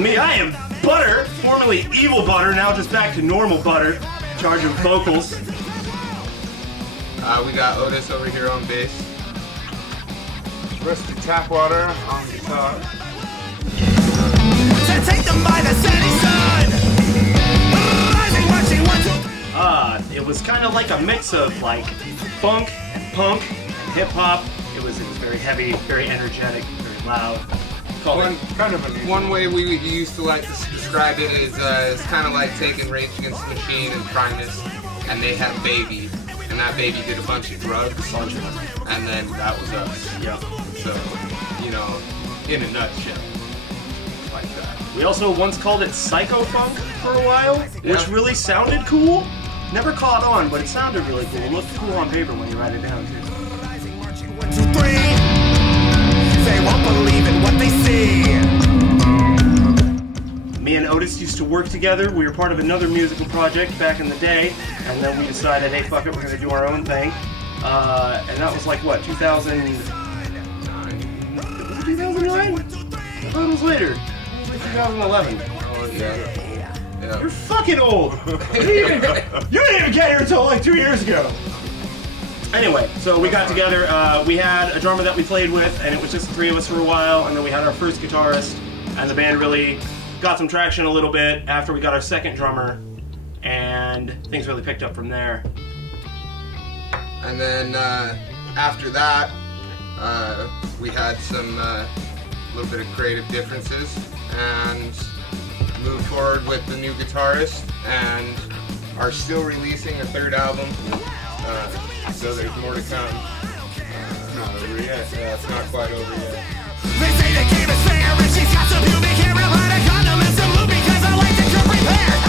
with me. I am Butter, formerly Evil Butter, now just back to normal Butter, in charge of vocals. We got Otis over here on bass. Rusty Tapwater on guitar. Take them by the setting sun. Rising, marching, 1, 2, 3. It was kind of like a mix of like funk and punk and hip hop. It was very heavy, very energetic, very loud. One way we used to like to describe it is it's kind of like taking Rage Against the Machine and Primus, and they had a baby, and that baby did a bunch of drugs, and then that was us. Yeah. So, you know, in a nutshell, like that. We also once called it Psycho Funk for a while, which really sounded cool. Never caught on, but it sounded really cool. It looked cool on paper when you write it down too. Rising, marching, 1, 2, 3. They won't believe in what they see. Me and Otis used to work together. We were part of another musical project back in the day, and then we decided, hey, fuck it, we're gonna do our own thing. And that was like what, 2009? 2009? I thought it was later. It was like 2011. Oh yeah. You're fucking old. You didn't even get here until like 2 years ago. Anyway, so we got together. We had a drummer that we played with, and it was just the three of us for a while. And then we had our first guitarist, and the band really got some traction a little bit after we got our second drummer, and things really picked up from there. And then after that, we had some little bit of creative differences, and moved forward with the new guitarist, and are still releasing a third album. So there's more to come. Not over yet. It's not quite over yet. They say the game is fair, and she's got some pubic hair, and a condom and some lube because I like to prepare.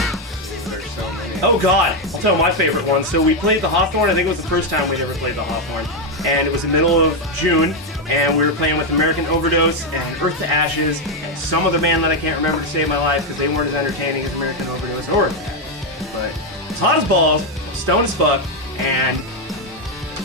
There's so many. Oh God, I'll tell my favorite one. So we played the Hawthorne. I think it was the first time we'd ever played the Hawthorne, and it was the middle of June, and we were playing with American Overdose and Earth to Ashes and some other band that I can't remember to save my life because they weren't as entertaining as American Overdose or Earth to Ashes. But it's hot as balls, stoned as fuck, and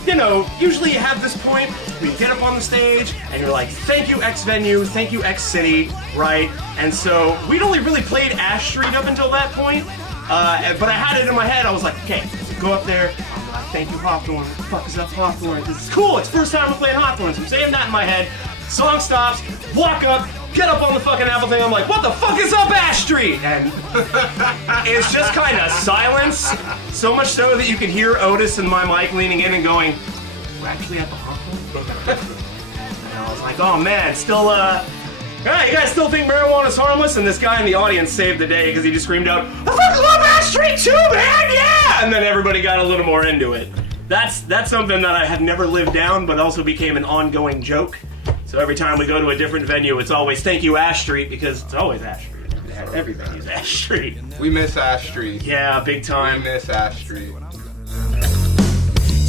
you know, usually you have this point where you get up on the stage and you're like, thank you X venue, thank you X city, right? And so we'd only really played Ash Street up until that point, but I had it in my head. I was like, okay, go up there, I'm like, thank you Hawthorne, what the fuck is up Hawthorne? This is cool, it's the first time we're playing Hawthorne, so I'm saying that in my head. Song stops, walk up, get up on the fucking Apple thing, I'm like, what the fuck is up Ash Street? And it's just kind of silence, so much so that you can hear Otis and my mic leaning in and going, we're actually at the Hawthorne? And I was like, oh man, still, you guys still think marijuana's harmless? And this guy in the audience saved the day because he just screamed out, I fucking love Ash Street too, man, yeah! And then everybody got a little more into it. That's something that I have never lived down, but also became an ongoing joke. So every time we go to a different venue, it's always thank you Ash Street, because it's always Ash Street. Every venue's Ash Street. We miss Ash Street. Yeah, big time. We miss Ash Street.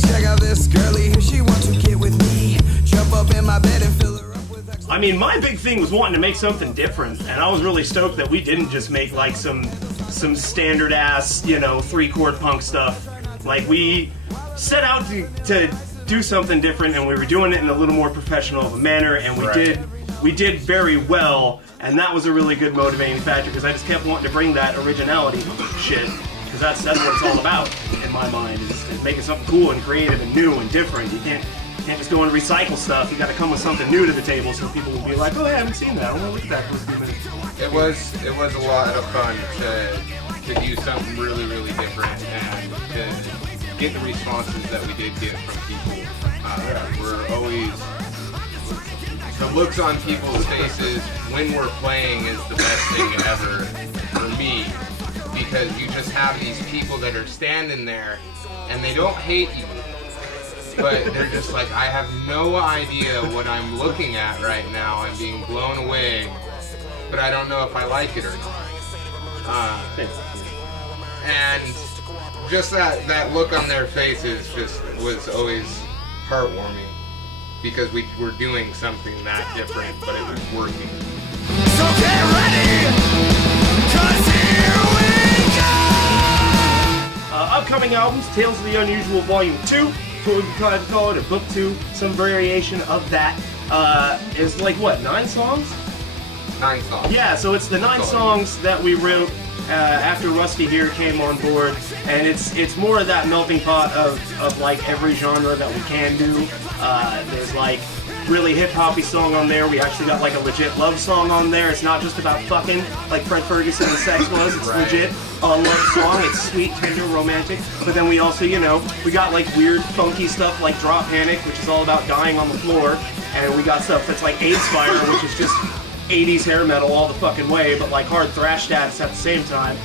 Check out this girlie here, she wants to get with me. Jump up in my bed and fill her up with I mean, my big thing was wanting to make something different, and I was really stoked that we didn't just make like some standard ass, you know, 3-chord punk stuff. Like we set out to do something different, and we were doing it in a little more professional of a manner, and we did very well, and that was a really good motivating factor because I just kept wanting to bring that originality shit, because that's what it's all about in my mind, is making something cool and creative and new and different. You can't just go and recycle stuff. You got to come with something new to the table so people will be like, oh, I haven't seen that. I want to look at that for a few minutes. It was a lot of fun to do something really, really different and to get the responses that we did get from people. We're always, the looks on people's faces when we're playing is the best thing ever for me, because you just have these people that are standing there and they don't hate you, but they're just like, I have no idea what I'm looking at right now. I'm being blown away, but I don't know if I like it or not. And just that look on their faces was always heartwarming, because we were doing something that different, but it was working. So get ready, 'cause here we go! Upcoming albums, Tales of the Unusual Volume 2, what we could call it, or Book 2, some variation of that, is like what, 9 songs? 9 songs. Yeah, so it's the 9 songs that we wrote after Rusty here came on board, and it's more of that melting pot of like every genre that we can do. There's like really hip-hoppy song on there. We actually got like a legit love song on there. It's not just about fucking like Fred Ferguson and sex was. It's Right. legit a love song. It's sweet, tender, romantic. But then we also, you know, we got like weird, funky stuff like Drop Panic, which is all about dying on the floor, and we got stuff that's like AIDS Fire, which is just 80s hair metal all the fucking way, but like hard thrash status at the same time.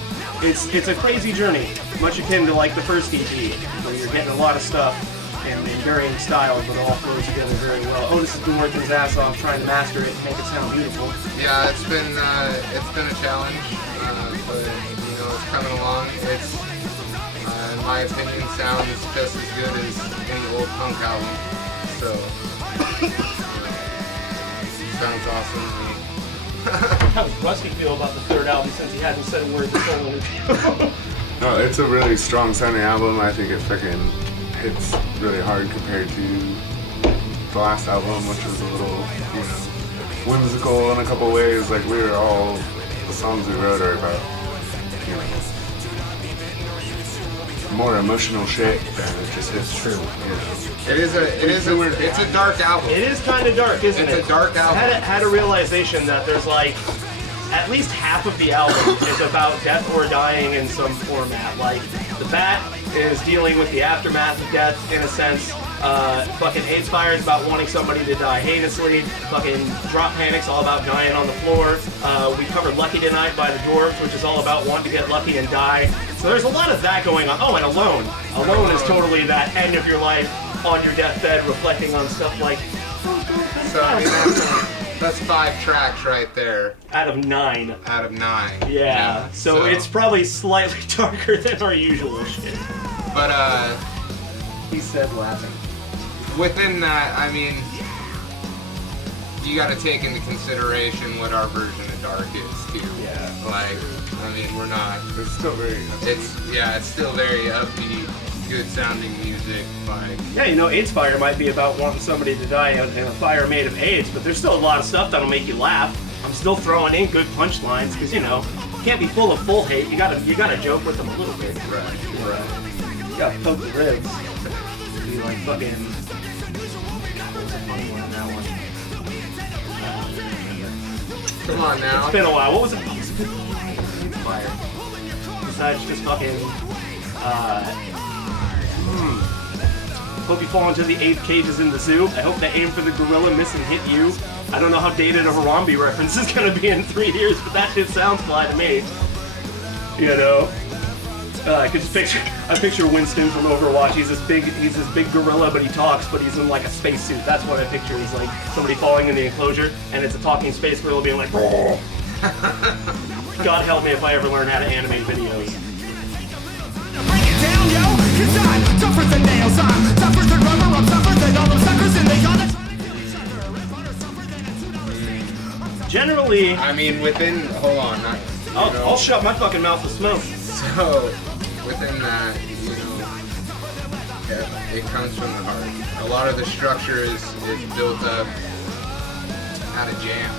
It's a crazy journey, much akin to like the first EP, where you're getting a lot of stuff in varying styles, but it all flows together very well. Otis has been working his ass off trying to master it and make it sound beautiful. Yeah, it's been a challenge, but you know it's coming along. It's in my opinion sounds just as good as any old punk album. So sounds awesome to me. How does Rusty feel about the third album since he hasn't said a word this whole interview? No, it's a really strong sounding album. I think it fucking hits really hard compared to the last album, which was a little, you know, whimsical in a couple ways. Like the songs we wrote are about, you know, more emotional shit, and it just hits true. You know. It's a dark album. It is kind of dark, isn't it? It's a dark album. I had a realization that there's like at least half of the album is about death or dying in some format. Like the Bat is dealing with the aftermath of death in a sense. Fucking AIDS Fire is about wanting somebody to die heinously. Fucking Drop Panic's all about dying on the floor. We covered Lucky Tonight by the Dwarves, which is all about wanting to get lucky and die. So there's a lot of that going on. Oh, and Alone. Alone is totally that end of your life on your deathbed, reflecting on stuff like. So I mean that's 5 tracks right there Out of 9. out of 9. Yeah. So it's probably slightly darker than our usual shit. But He said laughing. within that, I mean, you got to take into consideration what our version of dark is too. Yeah. Like, I mean, we're not. It's still very. It's still very upbeat, good sounding music. Like, Yeah, you know, AIDS Fire might be about wanting somebody to die in a fire made of AIDS, but there's still a lot of stuff that'll make you laugh. I'm still throwing in good punchlines because, you know, you can't be full of full hate. You gotta joke with them a little bit. right. You gotta poke the ribs. Be like fucking. What was the funny one in that one? Come on now. It's been a while. What was it? What was it? AIDS Fire. Besides just fucking. Hope you fall into the 8th cages in the zoo. I hope they aim for the gorilla, miss and hit you. I don't know how dated a Harambe reference is gonna be in 3 years, but that shit sounds fly to me. You know? I could just picture Winston from Overwatch. He's this big gorilla, but he talks, but he's in like a spacesuit. That's what I picture. He's like somebody falling in the enclosure, and it's a talking space gorilla being like, "Roar." God help me if I ever learn how to animate videos. Break it down, yo, 'cause I'm tougher than nails. I'm tougher than rubber. I'm tougher than all those suckers, and they gotta try to kill each other. Generally, I mean, within. Hold on. I'll shut my fucking mouth with smoke. So, within that, you know, it comes from the heart. A lot of the structure is built up out of jams.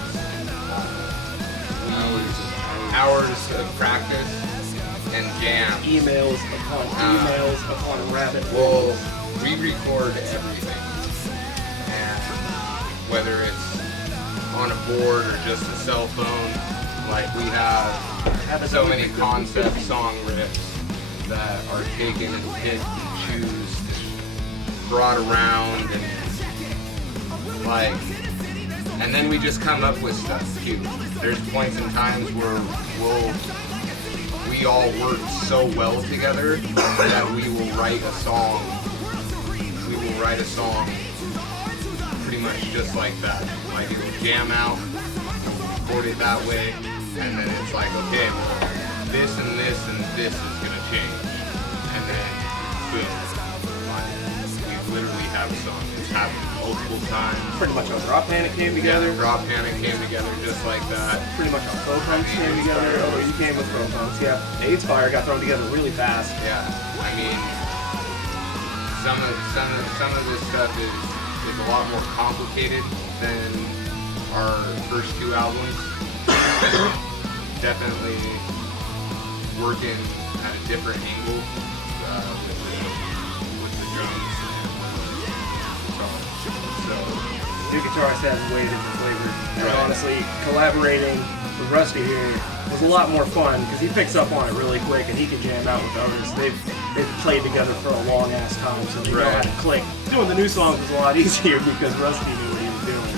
Hours of practice and jams. Emails upon rabbit Well, we record everything. And whether it's on a board or just a cell phone, like we have so many concept song riffs that are taken and picked and choose, brought around, and then we just come up with stuff too. There's points and times where we all work so well together that we will write a song. We will write a song pretty much just like that. Like it will jam out, record it that way, and then it's like, okay, well, this and this and this is gonna change, and then boom, like, we literally have a song. It's happened multiple times. Pretty much how Drop Panic came together. Yeah, Drop Panic came together just like that. Pretty much how Pro Punks came together. Oh, you came with Pro Punks, yeah. AIDS Fire got thrown together really fast. Yeah, I mean, some of this stuff is a lot more complicated than our first 2 albums. definitely working at a different angle with the drums and so Two guitarists have way different flavors. And Right. honestly, collaborating with Rusty here was a lot more fun because he picks up on it really quick and he can jam out with others. They've played together for a long ass time, so they know how Right. to click. Doing the new songs was a lot easier because Rusty knew what he was doing.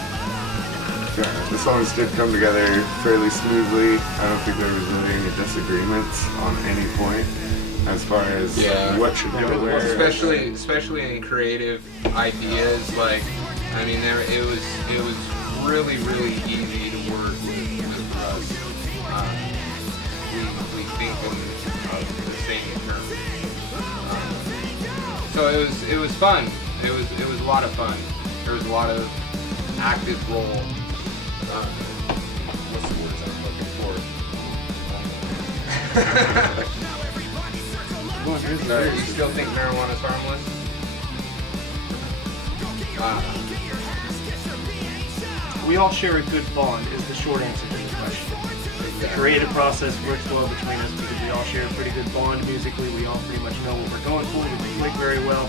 Yeah, the songs did come together fairly smoothly. I don't think there was really any disagreements on any point as far as Yeah. what should go where. especially in creative ideas. Like, I mean, it was really easy to work with us. We think in the same terms. So it was fun. It was a lot of fun. There was a lot of active role. What's the words I'm looking for? You still think marijuana's harmless? We all share a good bond is the short answer to the question. The creative process works well between us because we all share a pretty good bond musically. We all pretty much know what we're going for. We click very well.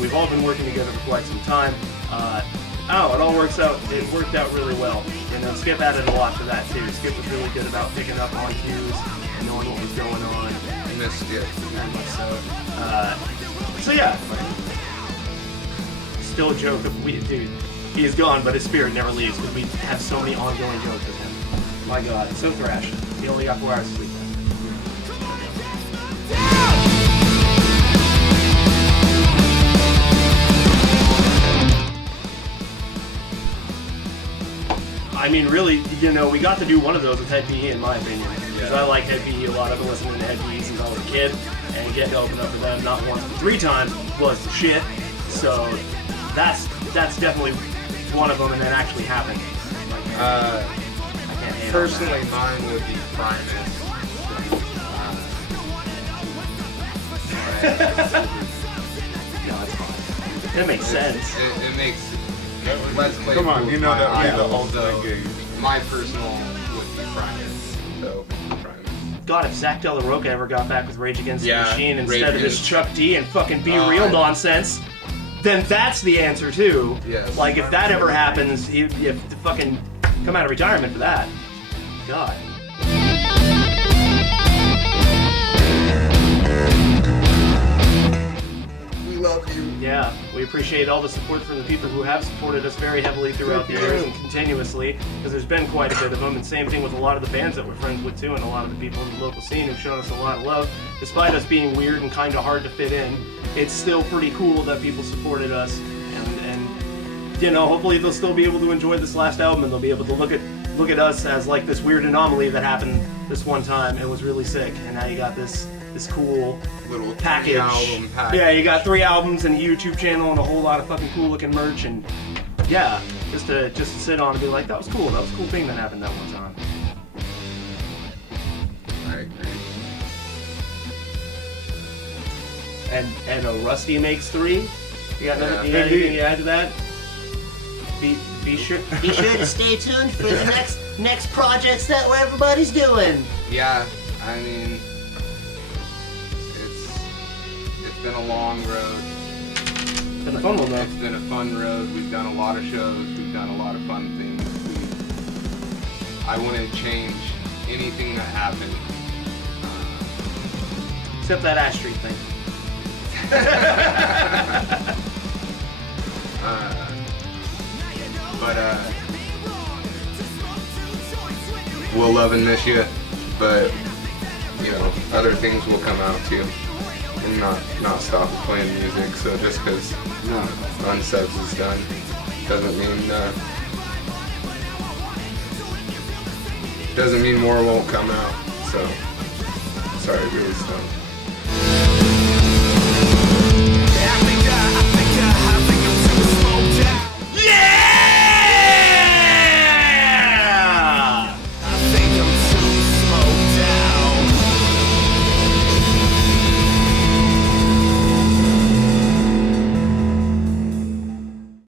We've all been working together for quite some time. It all works out. It worked out really well. Skip added a lot to that too. Skip was really good about picking up on cues and knowing what was going on. I missed it. Very much so. So yeah. Still a joke. Dude, he is gone, but his spirit never leaves because we have so many ongoing jokes with him. My God, so thrash. He only got 4 hours of sleep. I mean, really, we got to do one of those with Head PE, in my opinion. Because I like Head PE a lot. I've been listening to Head PE since I was a kid. And getting to open up to them not once but 3 times was the shit. So that's definitely one of them, and that actually happened. I can't hate on Personally, mine would be Primus. that makes sense. It makes. Let's play. Come on, Cool you know that would be the Idol, ultimate so gig. My personal would be Primus. So Primus. God, if Zach De La Roca ever got back with Rage Against Yeah, the Machine Rage instead of this Against- Chuck D and fucking Be Oh, Real I- nonsense, then that's the answer too. Yes. Like if that ever happens, you have to fucking come out of retirement for that. God. We love you. Yeah, we appreciate all the support from the people who have supported us very heavily throughout the years and continuously, because there's been quite a bit of them, and same thing with a lot of the bands that we're friends with too, and a lot of the people in the local scene who've shown us a lot of love. Despite us being weird and kind of hard to fit in, it's still pretty cool that people supported us, and hopefully they'll still be able to enjoy this last album, and they'll be able to look at us as like this weird anomaly that happened this one time. It was really sick, and now you got this cool Little package. album package. Yeah, you got 3 albums and a YouTube channel and a whole lot of fucking cool looking merch, and yeah, just to sit on and be like, that was cool. That was a cool thing that happened that one time. I agree. And Rusty makes 3. You got Yeah. anything to add to that? Be sure to stay tuned for the next projects that everybody's doing. Yeah, I mean, it's been a long road. It's been a fun one though. It's been a fun road. We've done a lot of shows. We've done a lot of fun things. I wouldn't change anything that happened. Except that Ash Street thing. But we'll love and miss you. But other things will come out too, and not stop playing music. So just because Unsubs is done doesn't mean more won't come out. So sorry, really stoned.